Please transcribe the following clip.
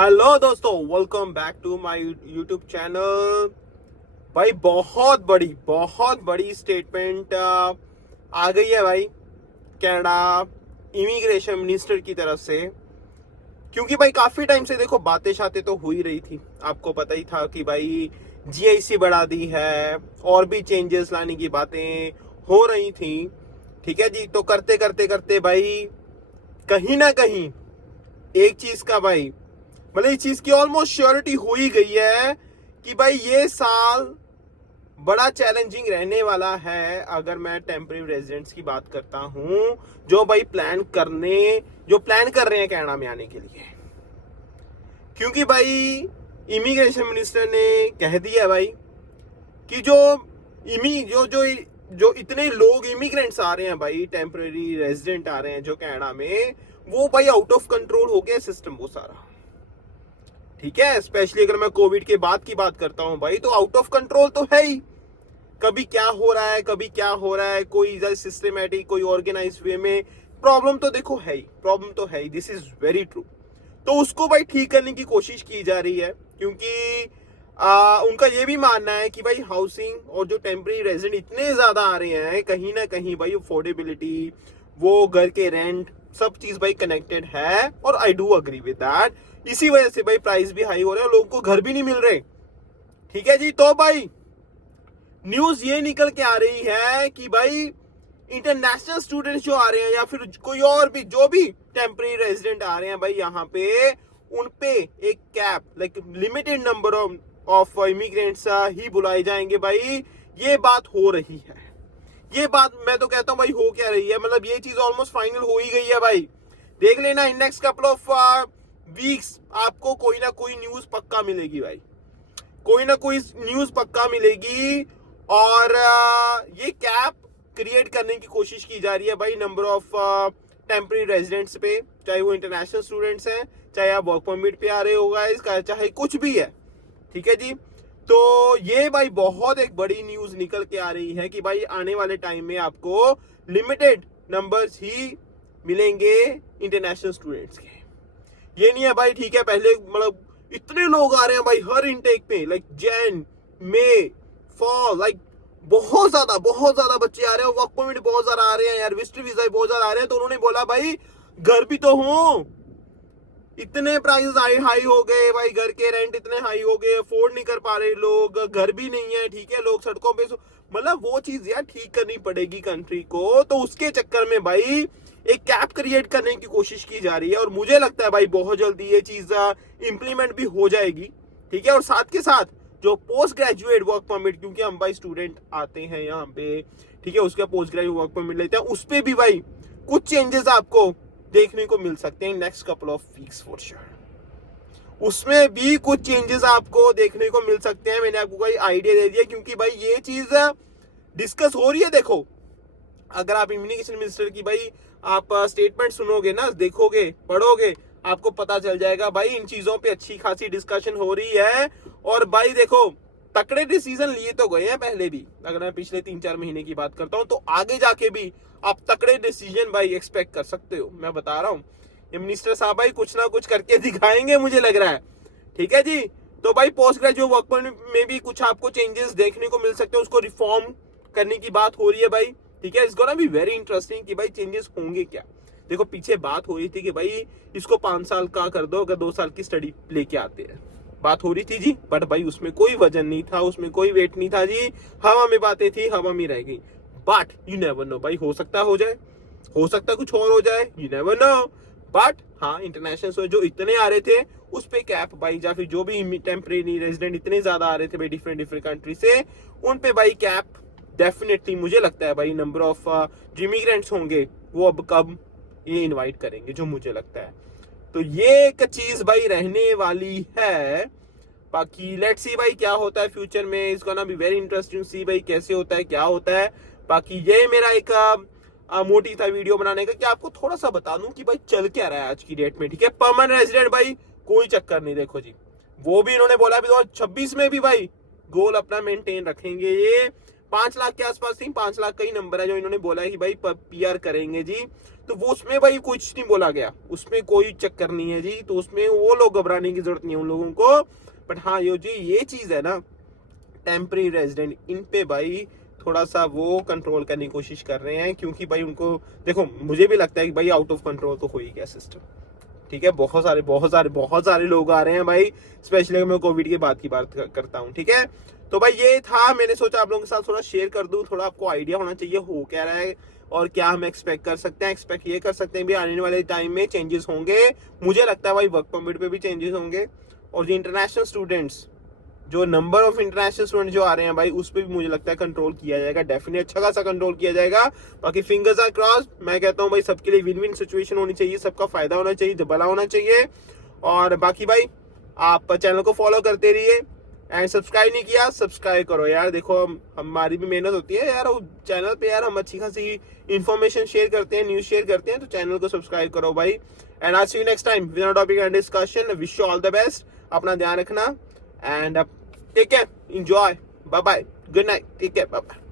Hello दोस्तों, welcome back to my YouTube channel. भाई बहुत बड़ी स्टेटमेंट आ गई है भाई कनाडा इमिग्रेशन मिनिस्टर की तरफ से। क्योंकि भाई काफी टाइम से देखो बातें शातें तो हो ही रही थी, आपको पता ही था कि भाई जीआईसी बढ़ा दी है और भी चेंजेस लाने की बातें हो रही थी। ठीक है जी, तो करते करते करते भाई कहीं ना कहीं एक चीज का भाई मतलब इस चीज की ऑलमोस्ट श्योरिटी हो ही गई है कि भाई ये साल बड़ा चैलेंजिंग रहने वाला है। अगर मैं टेम्परेरी रेजिडेंट्स की बात करता हूं जो भाई प्लान कर रहे हैं कनाडा में आने के लिए, क्योंकि भाई इमिग्रेशन मिनिस्टर ने कह दिया भाई कि जो इमी जो जो जो इतने लोग इमिग्रेंट्स आ रहे हैं भाई, टेम्परेरी रेजिडेंट आ रहे हैं जो कनाडा में, वो भाई आउट ऑफ कंट्रोल हो गया सिस्टम वो सारा। ठीक है, स्पेशली अगर मैं कोविड के बाद की बात करता हूं भाई, तो आउट ऑफ कंट्रोल तो है ही। कभी क्या हो रहा है, कभी क्या हो रहा है, कोई सिस्टमेटिक कोई ऑर्गेनाइज वे में प्रॉब्लम तो देखो है ही, प्रॉब्लम तो है ही, दिस इज वेरी ट्रू। तो उसको भाई ठीक करने की कोशिश की जा रही है, क्योंकि उनका ये भी मानना है कि भाई हाउसिंग और जो टेम्परेरी रेजिडेंट इतने ज्यादा आ रहे हैं, कहीं ना कहीं भाई अफोर्डेबिलिटी, वो घर के रेंट, सब चीज भाई कनेक्टेड है। और I do agree with that. इसी वजह से भाई प्राइस भी हाई हो रहे हैं, लोगों को घर भी नहीं मिल रहे। ठीक है जी, तो भाई न्यूज ये निकल के आ रही है कि भाई इंटरनेशनल स्टूडेंट्स जो आ रहे हैं या फिर कोई और भी जो भी टेम्परेरी रेजिडेंट आ रहे हैं भाई यहाँ पे, उन पे एक cap like limited number of immigrants ही बुलाए जाएंगे भाई। ये बात हो रही है, ये बात मैं तो कहता हूँ भाई हो क्या रही है, मतलब ये चीज ऑलमोस्ट फाइनल हो ही गई है भाई। देख लेना in next couple of weeks आपको कोई ना कोई न्यूज पक्का मिलेगी भाई, कोई ना कोई न्यूज पक्का मिलेगी। और ये कैप क्रिएट करने की कोशिश की जा रही है भाई नंबर ऑफ टेम्परेरी रेजिडेंट्स पे, चाहे वो इंटरनेशनल स्टूडेंट्स हैं, चाहे आप वर्क परमिट पे आ रहे हो गाइस, चाहे कुछ भी है। ठीक है जी, तो ये भाई बहुत एक बड़ी न्यूज निकल के आ रही है कि भाई आने वाले टाइम में आपको लिमिटेड नंबर्स ही मिलेंगे इंटरनेशनल स्टूडेंट्स के। ये नहीं है भाई, ठीक है, पहले मतलब इतने लोग आ रहे हैं भाई हर इनटेक पे, लाइक जैन मई फॉल, लाइक बहुत ज्यादा बच्चे आ रहे हैं, वर्क परमिट बहुत ज्यादा आ रहे हैं यार, विजिटर वीजा बहुत ज्यादा आ रहे हैं। तो उन्होंने बोला भाई घर भी तो हो, इतने प्राइस हाई हो गए भाई, घर के रेंट इतने हाई हो गए, अफोर्ड नहीं कर पा रहे लोग, घर भी नहीं है। ठीक है, लोग सड़कों पे मतलब वो चीज यार ठीक करनी पड़ेगी कंट्री को। तो उसके चक्कर में भाई एक कैप क्रिएट करने की कोशिश की जा रही है, और मुझे लगता है भाई बहुत जल्दी ये चीज इंप्लीमेंट भी हो जाएगी। ठीक है, और साथ के साथ जो पोस्ट ग्रेजुएट वर्क परमिट, क्योंकि हम भाई स्टूडेंट आते हैं यहाँ पे, ठीक है, उसका पोस्ट ग्रेजुएट वर्क परमिट लेते हैं, उस पर भी भाई कुछ चेंजेस आपको देखने को मिल सकते हैं next couple of weeks for sure. उसमें भी कुछ चेंजेस आपको देखने को मिल सकते हैं, मैंने आपको कोई आइडिया दे दिया, क्योंकि भाई ये चीज डिस्कस हो रही है। देखो, अगर आप इमिग्रेशन मिनिस्टर की भाई आप स्टेटमेंट सुनोगे ना, देखोगे, पढ़ोगे, आपको पता चल जाएगा भाई इन चीजों पे अच्छी खासी डिस्कशन हो रही है। और भाई देखो, तकड़े डिसीजन लिए तो गए हैं पहले भी, अगर मैं पिछले 3-4 महीने की बात करता हूं, तो आगे जाके भी आप तकड़े डिसीजन भाई एक्सपेक्ट कर सकते हो। मैं बता रहा हूं, ये मिनिस्टर साहब भाई कुछ ना कुछ करके दिखाएंगे, मुझे लग रहा है। ठीक है जी, तो भाई पोस्ट ग्रेजुएट वर्क परमिट में भी कुछ आपको चेंजेस देखने को मिल सकते हैं, उसको रिफॉर्म करने की बात हो रही है भाई। ठीक है, it's gonna be very interesting कि भाई चेंजेस होंगे क्या। देखो, पीछे बात हो रही थी कि भाई इसको 5 साल का कर दो, अगर 2 साल की स्टडी लेके आते हैं, बात हो रही थी जी। बट भाई उसमें कोई वजन नहीं था, उसमें कोई वेट नहीं था जी, हवा में बातें थी, हवा में रह गई। बट यू नेवर नो भाई, हो सकता हो जाए, हो सकता कुछ और हो जाए, यू नेवर नो। बट हाँ, इंटरनेशनल जो इतने आ रहे थे उस पे कैप भाई, या फिर जो भी टेम्परेरी रेजिडेंट इतने ज्यादा आ रहे थे भाई डिफरेंट कंट्री से, उन पे भाई कैप डेफिनेटली मुझे लगता है भाई नंबर ऑफ जो इमिग्रेंट्स होंगे वो अब कब ये इनवाइट करेंगे, जो मुझे लगता है। तो ये एक चीज भाई रहने वाली है। बाकी लेट्स सी भाई क्या होता है फ्यूचर में, it's gonna be very interesting see भाई कैसे होता है, क्या होता है। बाकी ये मेरा एक मोटिव था वीडियो बनाने का कि आपको थोड़ा सा बता दूं कि भाई चल क्या रहा है आज की डेट में। ठीक है, परमानेंट रेजिडेंट भाई कोई चक्कर नहीं, देखो जी, वो भी इन्होंने बोला 2026 में भी भाई गोल अपना मेंटेन रखेंगे। ये 5 लाख के आसपास थी, 5 लाख का ही नंबर है जो इन्होंने बोला है कि भाई पीआर करेंगे जी। तो वो उसमें भाई कुछ नहीं बोला गया, उसमें कोई चक्कर नहीं है जी, तो उसमें वो लोग घबराने की जरूरत नहीं है उन लोगों को। बट हाँ यो जी ये चीज है ना, टेम्परेरी रेजिडेंट, इन पे भाई थोड़ा सा वो कंट्रोल करने की कोशिश कर रहे हैं, क्योंकि भाई उनको देखो, मुझे भी लगता है कि भाई आउट ऑफ कंट्रोल तो हो ही गया सिस्टम, ठीक है। बहुत सारे लोग आ रहे हैं भाई, स्पेशली मैं कोविड के बाद की बात करता हूँ, ठीक है। तो भाई ये था, मैंने सोचा आप लोगों के साथ थोड़ा शेयर कर दूं, थोड़ा आपको आइडिया होना चाहिए हो क्या रहा है और क्या हम एक्सपेक्ट कर सकते हैं। एक्सपेक्ट ये कर सकते हैं भी आने वाले टाइम में चेंजेस होंगे, मुझे लगता है भाई वर्क परमिट पे भी चेंजेस होंगे, और जो इंटरनेशनल स्टूडेंट्स, जो नंबर ऑफ इंटरनेशनल स्टूडेंट जो आ रहे हैं भाई, उस पर भी मुझे लगता है कंट्रोल किया जाएगा, डेफिनेटली अच्छा खासा कंट्रोल किया जाएगा। बाकी फिंगर्स आर क्रॉस, मैं कहता हूँ भाई सबके लिए विन विन सिचुएशन होनी चाहिए, सबका फायदा होना चाहिए, भला होना चाहिए। और बाकी भाई आप चैनल को फॉलो करते रहिए, एंड सब्सक्राइब नहीं किया सब्सक्राइब करो यार, देखो हमारी भी मेहनत होती है यार, चैनल पे यार हम अच्छी खासी इन्फॉर्मेशन शेयर करते हैं, न्यूज शेयर करते हैं, तो चैनल को सब्सक्राइब करो भाई। And I see you next time with a topic and discussion, wish you all the best, अपना ध्यान रखना, and take care, enjoy, bye bye, good night, take care, bye bye.